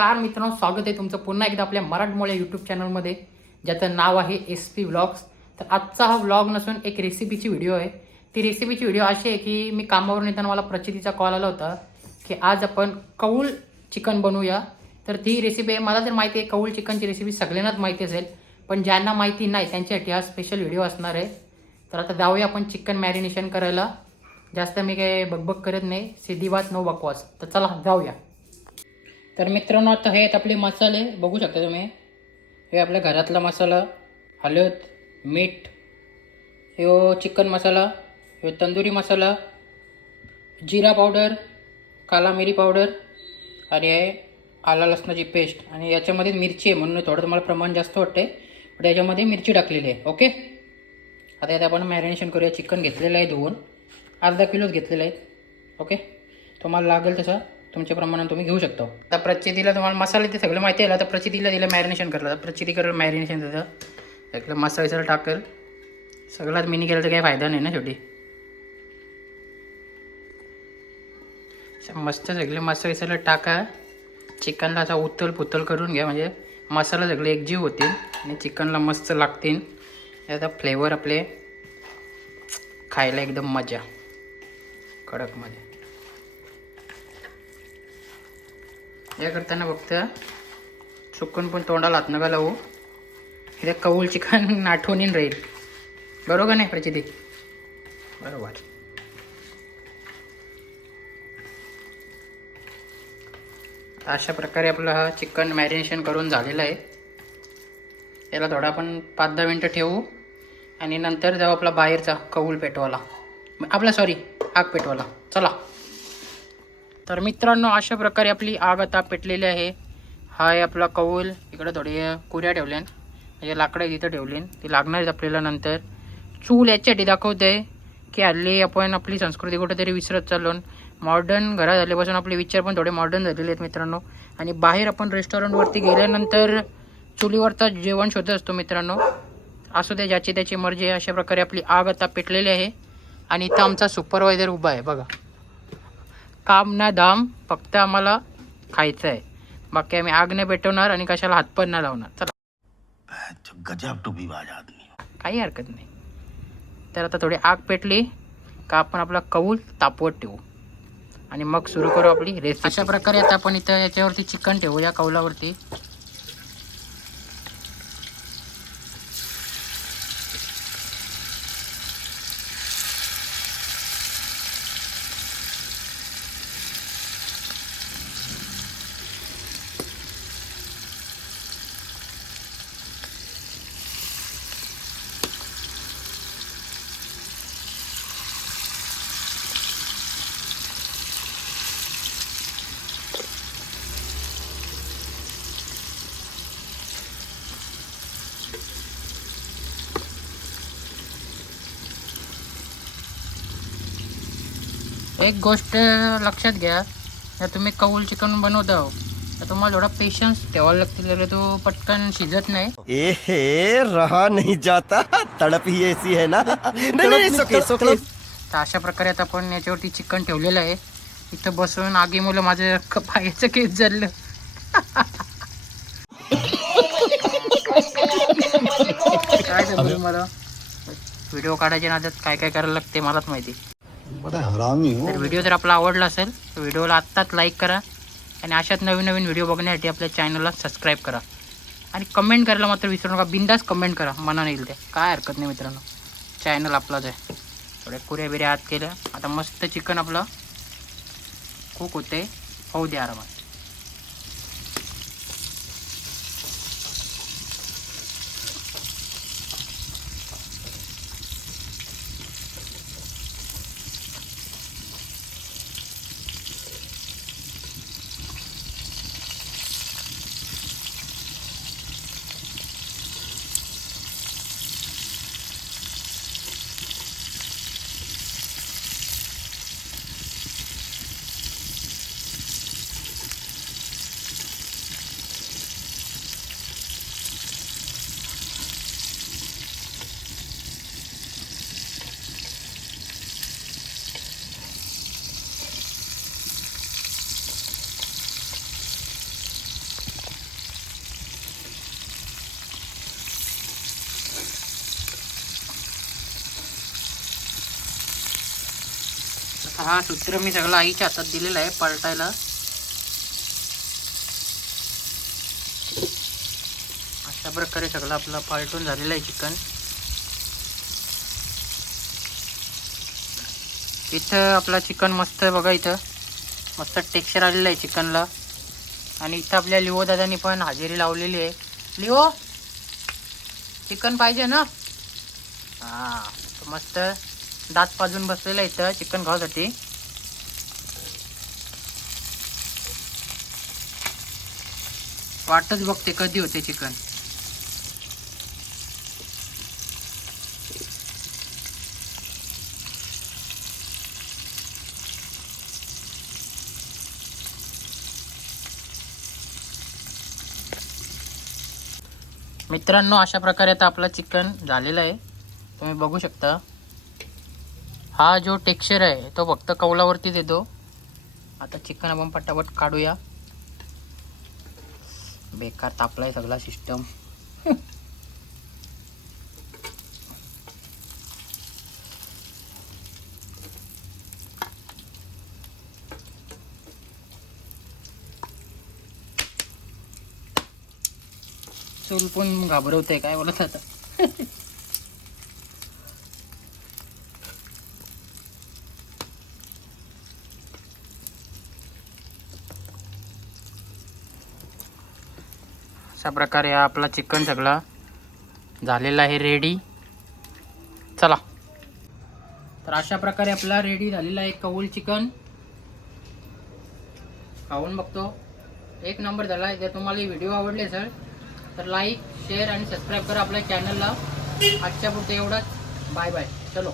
नमस्कार मित्रांनो स्वागत आहे तुमचं पुन्हा एकदा आपल्या मराठमोळ्या यूट्यूब चॅनलमध्ये ज्याचं नाव आहे एस पी व्लॉग्स तर आजचा हा व्लॉग नसून एक रेसिपीची व्हिडिओ आहे. ती रेसिपीची व्हिडिओ अशी आहे की मी कामावरून येताना मला प्रचितीचा कॉल आला होता की आज आपण कौल चिकन बनवूया. तर ती रेसिपी आहे. मला तर माहिती आहे कौल चिकनची रेसिपी सगळ्यांनाच माहिती असेल पण ज्यांना माहिती नाही त्यांच्यासाठी हा स्पेशल व्हिडिओ असणार आहे. तर आता जाऊया आपण चिकन मॅरिनेशन करायला. जास्त मी काही बकबक करत नाही. सिधी नो बकवास. तर चला जाऊया. तर मित्रांनो आता हे आहेत आपले मसाले. बघू शकता तुम्ही. हे आपल्या घरातला मसाला हळद मीठ ह्यो हो चिकन मसाला ह्यो हो तंदुरी मसाला जिरा पावडर काला मिरी पावडर आणि हे आला लसणाची पेस्ट. आणि याच्यामध्ये मिरची आहे म्हणून थोडं तुम्हाला प्रमाण जास्त वाटते पण याच्यामध्ये मिरची टाकलेली आहे ओके? आता यात आपण मॅरिनेशन करूया. चिकन घेतलेलं आहे धुवून अर्धा किलोच घेतलेलं आहे ओके? तुम्हाला लागेल तसा. तुमच्या प्रमाणात तुम्ही घेऊ शकता. आता प्रचितीला तुम्हाला मसाले ते सगळं माहिती आहे आता प्रचितीला दिलं मॅरिनेशन करलं. आता प्रचिती करेल मॅरिनेशन त्याचं. सगळं मसाला विसाला टाकेल. सगळ्यात मिनी केलं तर काही फायदा नाही ना शेवटी. मस्त सगळे मसाला विसाला टाका. चिकनला असा उतल पुतल करून घ्या म्हणजे मसाला सगळे एकजीव होतील आणि चिकनला मस्त लागतील. आता फ्लेवर आपले खायला एकदम मजा. कडक मजा. या करताना फक्त चुकून पण तोंडाला हात नका लावू. इथे कौल चिकन आठवणीन राहील. बरोबर नाही प्रचिती? बरोबर. अशा प्रकारे आपलं हा चिकन मॅरिनेशन करून झालेलं आहे. याला थोडा आपण पाच दहा मिनटं ठेवू. आणि नंतर जाऊ आपला बाहेरचा कौल पेटवाला आपला सॉरी आग पेटवाला चला. तर मित्रांनो अशा प्रकारे आपली आग आता पेटलेली आहे. हा आहे आपला कौल. इकडं थोडी कुऱ्या ठेवल्यान. म्हणजे लाकडं तिथं ठेवलीन. ती लागणार आहेत आपल्याला नंतर. चूल याच्यासाठी दाखवते की हल्ली आपण आपली संस्कृती कुठेतरी विसरत चाललो मॉडर्न घरात झाल्यापासून आपले विचार पण थोडे मॉडर्न झालेले आहेत मित्रांनो. आणि बाहेर आपण रेस्टॉरंटवरती गेल्यानंतर चुलीवरचा जेवण शोधत असतो मित्रांनो. असू दे ज्याची त्याची मर्जी अशा प्रकारे आपली आग आता पेटलेली आहे. आणि इथं आमचा सुपरवायझर उभा आहे बघा. काम ना धाम फक्त आम्हाला खायचं आहे बाकी आम्ही आग नाही पेटवणार आणि कशाला हातपण नाही लावणार. चला. गजब टोपीबाज आदमी. काही हरकत नाही. तर आता थोडी आग पेटली का आपण आपला कौल तापवत ठेवू. आणि मग सुरू करू आपली रेसिपी अशा प्रकारे आता आपण इथं याच्यावरती चिकन ठेवू या कौलावरती. एक गोष्ट लक्षात घ्या. जर तुम्ही कौल चिकन बनवता हो, तर तुम्हाला थोडा पेशन्स ठेवायला लागतील तो पटकन शिजत नाही. ए हे रहा नहीं जाता. तड़प ही ऐसी है ना. नहीं नहीं सोके सोके तर अशा प्रकारे आता आपण याच्यावरती चिकन ठेवलेलं आहे. इथं बसून आगी मुलं माझं क- पायाचं केस झालं काय मला? व्हिडिओ काढायच्या नादात काय काय करायला लागते मलाच माहिती. तर व्हिडिओ जर आपला आवडला असेल तर व्हिडिओला आत्ताच लाईक करा आणि अशाच नवीन नवीन व्हिडिओ बघण्यासाठी आपल्या चॅनलला सबस्क्राईब करा. आणि कमेंट करायला मात्र विसरू नका बिंदास कमेंट करा मनाने येईल ते. काय हरकत नाही मित्रांनो. चॅनल आपलाच आहे. थोड्या कुऱ्या बिऱ्या आत केल्या. आता मस्त चिकन आपलं कुक होते होऊ द्या आरामात. हा सूत्र मी सगळं आईच्या हातात दिलेलं आहे पलटायला. अशा प्रकारे सगळं आपलं पालटून झालेलं आहे चिकन. इथं आपला चिकन मस्त आहे बघा इथं. मस्त टेक्स्चर आलेलं आहे चिकनला. आणि इथं आपल्या लिओ दादानी पण हजेरी लावलेली आहे. लिओ चिकन पाहिजे ना? हां मस्त. दात पाजून बसलेला आहे इथं चिकन खावासाठी. वाटच बघते कधी होते चिकन. मित्रांनो अशा प्रकारे आता आपलं चिकन झालेलं आहे. तुम्ही बघू शकता. हा जो टेक्स्चर आहे तो फक्त कौलावरतीच येतो. आता चिकन आपण पटापट काढूया. बेकार तापलाय सगळा सिस्टम चूल पण घाबरवते काय बोलत आता? अशा प्रकारे आपला चिकन सगळा झालेला आहे रेडी चला. तर अशा प्रकारे आपला रेडी झालेला आहे कौल चिकन. खाऊन बघतो. एक नंबर झाला आहे. जर तुम्हाला व्हिडिओ आवडले सर तर लाईक शेअर आणि सबस्क्राईब करा आपल्या चॅनलला आजच्या पुढचं एवढंच. बाय बाय चलो.